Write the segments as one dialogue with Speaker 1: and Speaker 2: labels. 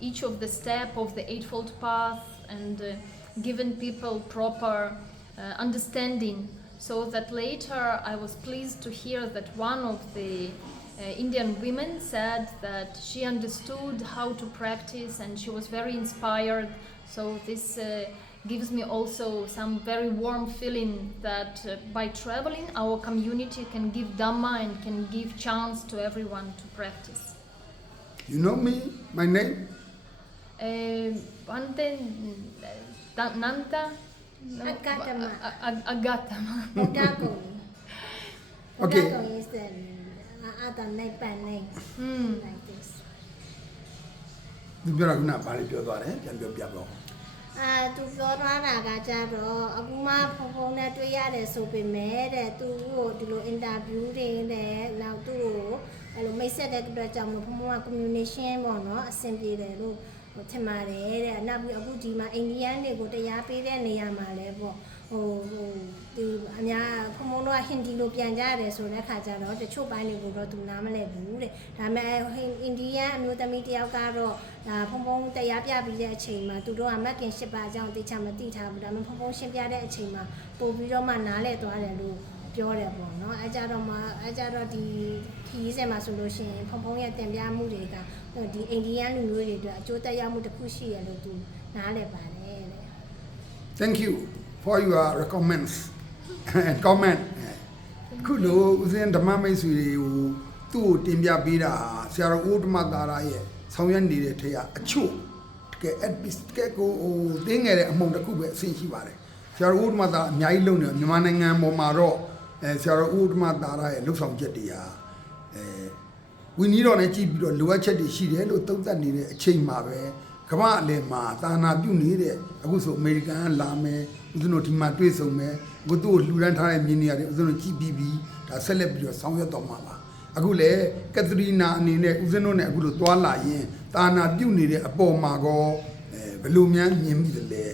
Speaker 1: each of the step of the eightfold path and uh, given people proper uh, understanding. So that later i was pleased to hear that one of the uh, indian women said that she understood how to practice and she was very inspired. So this uh, gives me also some very warm feeling that uh, by traveling our community can give dhamma and can give chance to everyone to practice
Speaker 2: You know me, my name?
Speaker 1: Eh, Bante Ta- Nanta no,
Speaker 3: Agatama.
Speaker 1: A- A- Agatama.
Speaker 3: Otago.
Speaker 2: Okay.
Speaker 3: Otago is the uh, other name by name
Speaker 1: Hmm.
Speaker 3: like this.
Speaker 2: သူပြောတာကနာဘာလို့ပြောသွားတယ်ပြန်ပြောပြပါဦး
Speaker 3: အာသူပြောသွားတာကကြတော့အခုမှဖုန်းဖုန်းနဲ့တွေ့ရတယ်ဆိုပေမဲ့တဲ့သူ့ကိုဒီလိုအင်တာဗျူးတွေနဲ့နောက်သူ့ကို အဲ့လိုမိတ်ဆက်တဲ့အတွက်ကြောင့်မလို့ဖုန်းဖုန်းက communication ပေါ့နော်အဆင်ပြေတယ်လို့ဟိုထင်ပါတယ်တဲ့နောက်ပြီးအခုဒီမှာအိန္ဒိယတွေကိုတရားပေးတဲ့နေရာမှာလဲပေါ့ဟိုဟိုဒီအများဖုန်းဖုန်းတော့ဟင်ဒီလိုပြန်ကြရတယ်ဆိုတဲ့ခါကျတော့တချို့ပိုင်းတွေကိုတော့သူနားမလဲဘူးတဲ့ဒါပေမဲ့ဟိအိန္ဒိယအမျိုးသမီးတယောက်ကတော့ဒါဖုန်းဖုန်းတရားပြပြီးတဲ့အချိန်မှာသူတို့ကမက်ကင်ရှစ်ပါအကြောင်းသိချမသိထားဘူးဒါပေမဲ့ဖုန်းဖုန်းရှင်းပြတဲ့အချိန်မှာပို့ပြီးတော့မှနားလဲသွားတယ်လို့ ပြောတယ်ပေါ့နော်အဲကြတော့မှအဲကြတော့ဒီခီးစင်မှာဆိုလို့ရှိရင်ဖုန်းဖုန်းရဲ့တင်ပြမှုတွေကဒီအိန္ဒိယလူမျိုးတွေအတွက်အကျိုးသက်ရောက်မှုတစ်ခုရှိရလို့သူနားလဲပါတယ်တဲ့
Speaker 2: Thank you for your recommends and comment ခုလိုဦးဇင်းဓမ္မမိတ်ဆွေတွေကိုသူ့ကိုတင်ပြပေးတာဟာဆရာတော်ဦးဓမ္မသာရရဲ့ဆောင်ရွက်နေတဲ့ထေရအချို့တကယ် at least တကယ်ကိုဟိုတင်းငယ်တဲ့အမှုန်တစ်ခုပဲအဆင့်ရှိပါတယ်ဆရာတော်ဦးဓမ္မသာအများကြီးလုပ်နေတယ်မြန်မာနိုင်ငံပေါ်မှာတော့ အဲဆရာတော်ဦးဓမ္မသာရရဲ့လှုပ်ဆောင်ချက်တွေဟာအဲဝီနီတော်နဲ့ကြည့်ပြီးတော့လိုအပ်ချက်တွေရှိတယ်လို့သုံးသပ်နေတဲ့အချိန်မှာပဲကမ္ဘာအလယ်မှာသာနာပြုနေတဲ့အခုဆိုအမေရိကန်ကလာမယ်ဦးဇင်းတို့ဒီမှာတွေ့ဆုံမယ်အခုသူ့ကိုလှူဒန်းထားတဲ့မြင်းနေရတယ်ဦးဇင်းတို့ကြည့်ပြီးပြီးဒါဆက်လက်ပြီးတော့ဆောင်ရွက်တော်မှာပါအခုလေကက်သရီနာအနေနဲ့ဦးဇင်းတို့နဲ့အခုလိုတွာလာရင်သာနာပြုနေတဲ့အပေါ်မှာကောအဲဘယ်လိုများမြင်မိသလဲ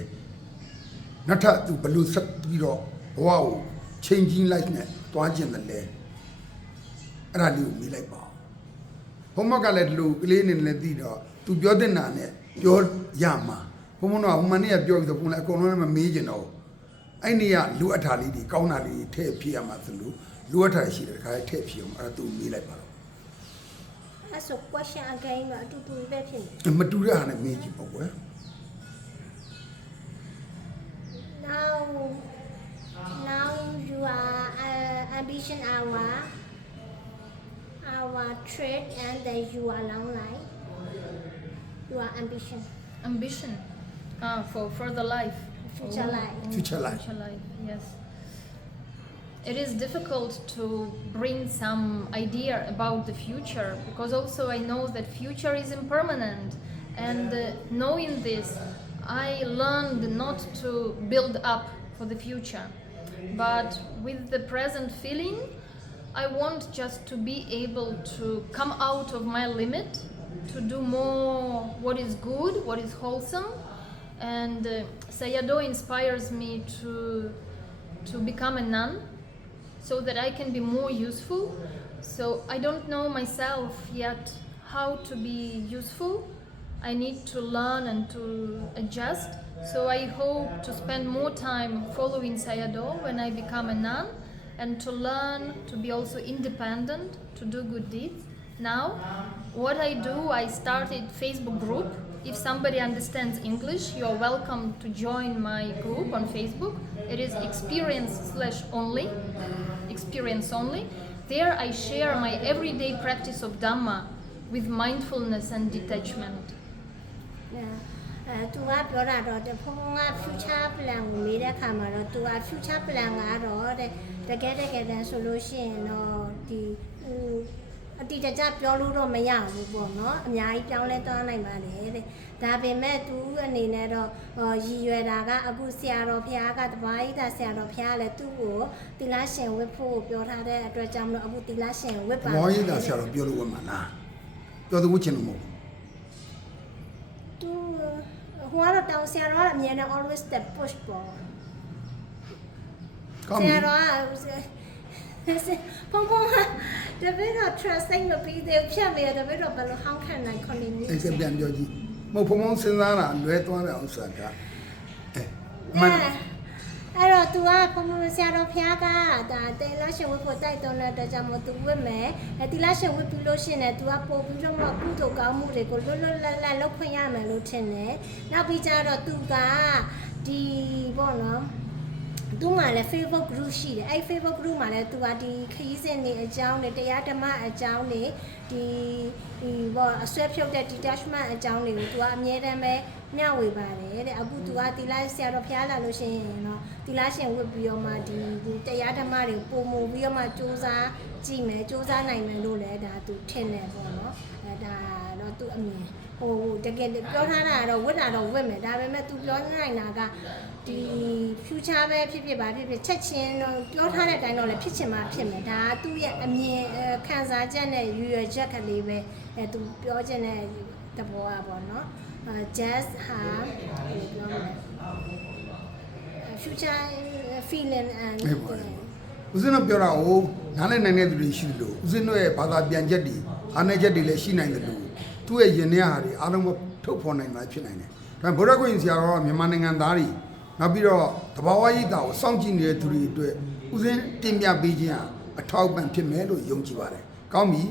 Speaker 2: နောက်ထပ်သူဘယ်လိုဆက်ပြီးတော့ဘဝကို ချိန်ချင်းလိုက်နဲ့တွားခြင်းတယ်လဲအဲ့ဒါလေးကိုမေးလိုက်ပါဦးဘုံမကလည်းဒီလိုကလေးနေလည်းသိတော့သူပြောတဲ့နာနဲ့ပြောရမှာဘုံမတော့ဟိုမနေ့ကပြောပြီးတော့ဘုံလည်းအကုန်လုံးလည်းမမေးကျင်တော့ဘူးအဲ့နေကလူအပ်တာလေးတွေကောင်းတာလေးတွေထည့်ဖြည့်ရမှာသလိုလူအပ်တာရှိတယ်တခါလေးထည့်ဖြည့်အောင်အဲ့ဒါသူမေးလိုက်ပါတော့
Speaker 3: အဲ့ဆို question again တော့အတူတူပဲဖြစ်နေ
Speaker 2: မတူတဲ့ဟာနဲ့မေးကြည့်ပေါ့ကွယ်
Speaker 3: Now, now ambition our our trade and then you are long life. You are ambition.
Speaker 1: Ambition ah, for further life.
Speaker 3: Future
Speaker 1: Oh,
Speaker 3: life.
Speaker 2: Future life.
Speaker 1: Future life, yes. It is difficult to bring some idea about the future because also I know that future is impermanent and uh, knowing this I learned not to build up for the future but with the present feeling I want just to be able to come out of my limit to do more what is good what is wholesome and uh, Sayadaw inspires me to to become a nun so that I can be more useful. So I don't know myself yet how to be useful. I need to learn and to adjust. So I hope to spend more time following Sayadaw when I become a nun and to learn to be also independent, to do good deeds. Now, what I do, I started Facebook group. If somebody understands English, you are welcome to join my group on Facebook. It is experience slash only, experience only. There I share my everyday practice of Dhamma with mindfulness and detachment.
Speaker 3: Yeah. အဲသူကပြောတာတော့တဖုံက future plan ကိုမေးတဲ့အခါမှာတော့သူက future plan ကတော့တဲ့တကယ်တကယ်တမ်းဆိုလို့ရှိရင်တော့ဒီဟိုအတိတ်တကျပြောလို့တော့မရဘူးပေါ့နော်အများကြီးပြောင်းလဲသွားနိုင်ပါတယ်တဲ့ဒါပေမဲ့သူအနေနဲ့တော့ဟောရည်ရွယ်တာကအခုဆရာတော်ဖះကတပါးရိတာဆရာတော်ဖះကလည်းသူ့ကိုတိလရှင်ဝတ်ဖို့ပြောထားတဲ့အတွက်ကြောင့်မလို့အခုတိလရှင်ဝတ်
Speaker 2: သ
Speaker 3: ပါ
Speaker 2: ဘောရည်သာဆရာတော်ပြောလို့ဝင်မှာလားပြောသူဝချင်လို့မဟုတ်
Speaker 3: ဟိုကတော့တောင်ဆရာတော်ကအမြဲတမ်း always the push ပေါ့
Speaker 2: ကောင်း
Speaker 3: ဆ
Speaker 2: ပြီ
Speaker 3: ရာတော်ကဖုံဖုံတပည့်တော့ translate မပြီးသေးဘူးဖြတ်ပြီးတော့တပည့်တော့ဘယ်လိုဟောင်းခံနိုင်ခွင့်နေ
Speaker 2: အဲ့ကပြန်ပြောကြည့်မဟုတ်ဖုံဖုံစဉ်းစားတာလွဲသွားတဲ့ဥစ္စာကအဲ အမှန်
Speaker 3: အဲ့တော့ तू ကဖုံဖုံဆရာတော်ဖျားကဒါတေလာရှင်ဝတ်ဖို့တိုက်တွန်းတဲ့အတွက်ကြောင့်မို့ तू ဝတ်မယ်အဲတီလာရှင်ဝတ်ပြီးလို့ရှရင်လည်း तू ကပို့ပြီးတော့မှကုသိုလ်ကောင်းမှုတွေကိုလွတ်လွတ်လပ်လပ်လုပ်ခွင့်ရမယ်လို့ထင်တယ်နောက်ပြီးကြတော့ तू ကဒီပေါ့နော် သူ့မှာလည်း Facebook group ရှိတယ်အဲ့ Facebook group မှာလည်းသူကဒီခရီးစဉ်တွေအကြောင်းတွေတရားဓမ္မအကြောင်းတွေဒီဒီဘောအဆွဲဖြုတ်တဲ့ detachment အကြောင်းတွေကိုသူကအမြဲတမ်းပဲမျှဝေပါတယ်တဲ့အခုသူကတီလာဆရာတော်ဖျားလာလို့ရှိရင်တော့တီလာရှင်ဝတ်ပြီးတော့မှဒီဒီတရားဓမ္မတွေပုံမူပြီးတော့မှစူးစမ်း ကြည့်မယ်စူးစမ်းနိုင်မယ်လို့လည်းဒါသူထင်တယ်ပေါ့နော်အဲဒါတော့သူအမြင်ဟိုတကယ်ပြောထားတာကတော့ဝတ်တာတော့ဝတ်မယ်ဒါပေမဲ့သူပြောနိုင်တာက ဒီ future ပဲဖြစ်ဖြစ်ပါဖြစ်ဖြစ်ချက်ချင်းတော့ပြောထားတဲ့အတိုင်းတော့လည်းဖြစ်ချင်မှဖြစ်မယ်ဒါကသူ့ရဲ့အမြင်အဲခံစားချက်နဲ့ရွယ်ရွယ်ချက်ကလေးပဲအဲသူပြောချင်တဲ့သဘောอ่ะပေါ့เนาะအဲ just ဟာဘယ်လိုပြောမလဲ future feeling and
Speaker 2: အေးပါလေဦးဇင်းတို့ပြောတာကို နားလည်နိုင်တဲ့သူတွေရှိတယ်လို့ဦးဇင်းတို့ရဲ့ဘာသာပြန်ချက်တွေအားနည်းချက်တွေလည်းရှိနိုင်တယ်လို့သူ့ရဲ့ယဉ်နေဟာတွေအားလုံးမထုတ်ဖော်နိုင်တာဖြစ်နိုင်တယ်ဒါဗုဒ္ဓဂုဏ်ဆရာတော်ကမြန်မာနိုင်ငံသားတွေနောက်ပြီးတော့တဘာဝရိပ်တာကိုစောင့်ကြည့်နေတဲ့သူတွေအတွက်ဦးဇင်းတင်ပြပေးခြင်းဟာအထောက်အပံ့ဖြစ်မယ်လို့ယုံကြည်ပါတယ်ကောင်းပြီ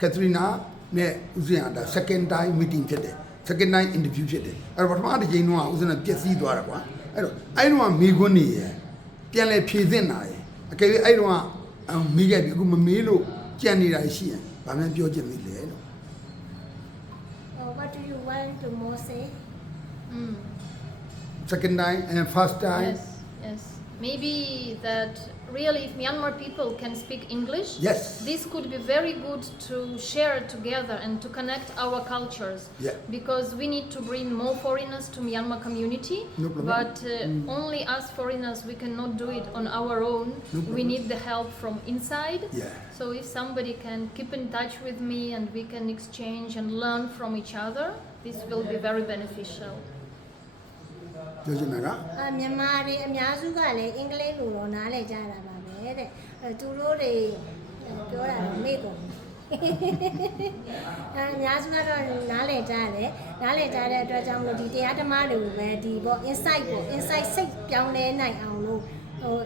Speaker 2: ကက်သရီနာနဲ့ဦးဇင်းဟာဒါ second time meeting ဖြစ်တယ် second time interview ဖြစ်တယ်အဲ့တော့ပထမတစ်ချိန်တုန်းကဦးဇင်းကပြည့်စည်သွားတာကွာအဲ့တော့အဲ့တော့မိခွန်းနေရယ်ပြန်လဲဖြည့်သင့်တာရယ်အကယ်၍အဲ့တော့ ကမေးခဲ့ပြီအခုမမေးလို့ကြံနေတာရှိရင်ဗာမှန်းပြောချင်သေးလေလို့
Speaker 3: oh, what do you want to more say
Speaker 1: Mm.
Speaker 2: second time and first time
Speaker 1: Yes, yes. Maybe that really, if Myanmar people can speak English,
Speaker 2: Yes.
Speaker 1: this could be very good to share together and to connect our cultures.
Speaker 2: Yeah.
Speaker 1: Because we need to bring more foreigners to Myanmar community.
Speaker 2: No problem.
Speaker 1: But uh, only us foreigners, we cannot do it on our own.
Speaker 2: No
Speaker 1: we need the help from inside.
Speaker 2: Yeah.
Speaker 1: So if somebody can keep in touch with me and we can exchange and learn from each other, this will be very beneficial.
Speaker 2: ပြောချင်တာက
Speaker 3: အမြန်မာတွေအများစုကလည်းအင်္ဂလိပ်လိုတော့နားလည်ကြတာပါပဲတဲ့အဲသူတို့တွေပြောတာတော့မေ့ကုန်အဲအများစုကတော့နားလည်ကြတယ်နားလည်ကြတဲ့အတွက်ကြောင့်မလို့ဒီတရားဓမ္မတွေကိုပဲဒီပေါ့ insight ပေါ့ insight စိတ်ပြောင်းလဲနိုင်အောင်လို့ဟို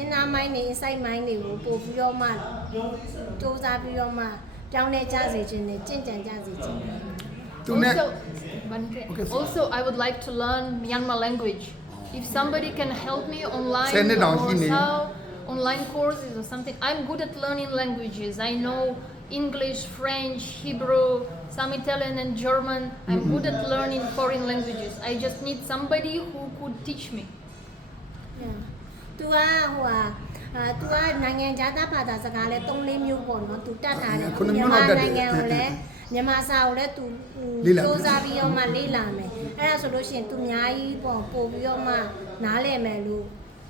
Speaker 3: inner mind တွေ insight mind တွေကိုပို့ပြီးတော့မှစူးစမ်းပြီးတော့မှပြောင်းလဲကြစေခြင်းနဲ့ကြင်ကြံကြစေခြင်းနဲ့
Speaker 2: သူနဲ့ Okay,
Speaker 1: also, I would like to learn Myanmar language. If somebody can help me online
Speaker 2: Send it on
Speaker 1: or
Speaker 2: email.
Speaker 1: how, online courses or something, I'm good at learning languages. I know English, French, Hebrew, some Italian and German. I'm good at learning foreign languages. I just need somebody who could teach me.
Speaker 3: Yeah. သူကဟိုဟာအာသူကနိုင်ငံခြားသားဘာသာစကားလဲ၃-၄မျိုးပေါ့နော်သူတတ်ထားတယ်
Speaker 2: ခုနှစ်မျိုးလောက်တတ်တယ်
Speaker 3: မြန်မာစာကိုလည်း
Speaker 2: သူ
Speaker 3: စူးစမ်းပြီးတော့မှလေ့လာမယ်အဲ့ဒါဆိုလို့ရှိရင်သူအများကြီးပေါ့ပို့ပြီးတော့မှနားလည်မယ်လို့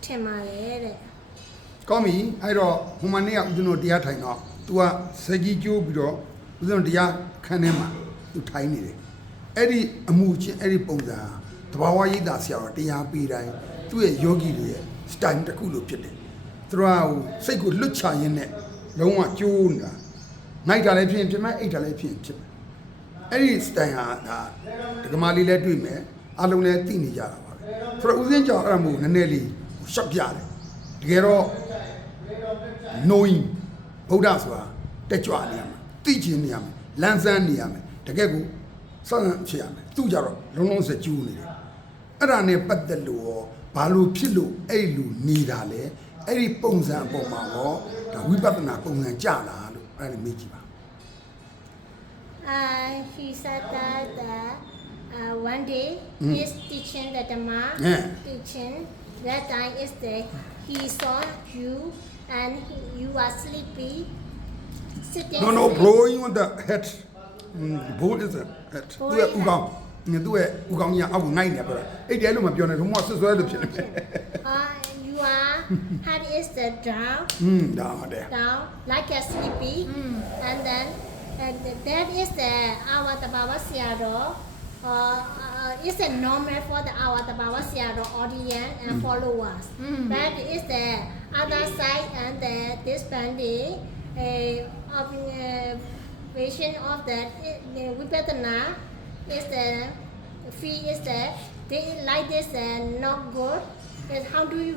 Speaker 3: ထင်ပါတယ်တဲ့
Speaker 2: ကောင်းပြီအဲ့တော့ဟိုမနေ့ကဦးဇင်းတို့တရားထိုင်တော့ तू ကစကြီးကျိုးပြီးတော့ဦးဇင်းတို့တရားခန်းထဲမှာ तू ထိုင်နေတယ်အဲ့ဒီအမှုချင်းအဲ့ဒီပုံစံတဘာဝရိတ်တာဆရာတော်တရားပေးတိုင်းသူ့ရဲ့ယောဂီတွေရဲ့ style တစ်ခုလိုဖြစ်တယ်သူတို့ကစိတ်ကိုလွတ်ချရင်းနဲ့လုံးဝကျိုးနေတာ နိုင်တာလည်းဖြစ်ရင်ဖြစ်မယ်အိတ်တာလည်းဖြစ်ရင်ဖြစ်မယ်အဲ့ဒီ style ဟာဒါဒကမာလေးလည်းတွေ့မယ်အလုံးလည်းသိနေကြတာပါပဲဆိုတော့ဦးစင်းကြောင့်အဲ့ဒါမို့နည်းနည်းလေးရှော့ပြတယ်တကယ်တော့ knowing ဗုဒ္ဓဆိုတာတက်ကြွနေရမယ်သိချင်နေရမယ်လမ်းစမ်းနေရမယ်တကယ်ကိုစောင့်ရဖြစ်ရမယ်သူကြတော့လုံးလုံးစကျူးနေတယ်အဲ့ဒါနဲ့ပတ်သက်လို့ရောဘာလို့ဖြစ်လို့အဲ့လူနေတာလဲအဲ့ဒီပုံစံအပေါ်မှာရောဒါဝိပဿနာပုံစံကြလား လို့အဲ့ဒါလေးမေးကြည့်ပါ
Speaker 3: Uh, he said that uh, uh, one day
Speaker 2: Mm.
Speaker 3: he's teaching the Dhamma,
Speaker 2: Yeah.
Speaker 3: teaching. That time is the he saw you and he, you are sleepy. Sitting
Speaker 2: no no
Speaker 3: sleep.
Speaker 2: blowing on the head mm bowl is a head သူရဲ့ဥ
Speaker 3: Blowing
Speaker 2: ကောင်းသူရဲ့ဥကောင်းကြီးကအောက်ကိုငိုက်နေပြတာအဲ့ဒီအဲ့လိုမပြောနဲ့ဘုံမဆွဆွဲလို့ဖြစ်နေတယ်
Speaker 3: Uh, you are head is the down,
Speaker 2: อืมဒါဟုတ်တယ်
Speaker 3: down like a sleepy, and then and that is the our Tabawa Siado. Uh, uh, is a normal for the our Tabawa Siado audience and followers.
Speaker 1: Mm.
Speaker 3: That is the other side and the this bandit uh, of uh, vision of the uh, Vipassana is the fee is the they like this and not good is how do you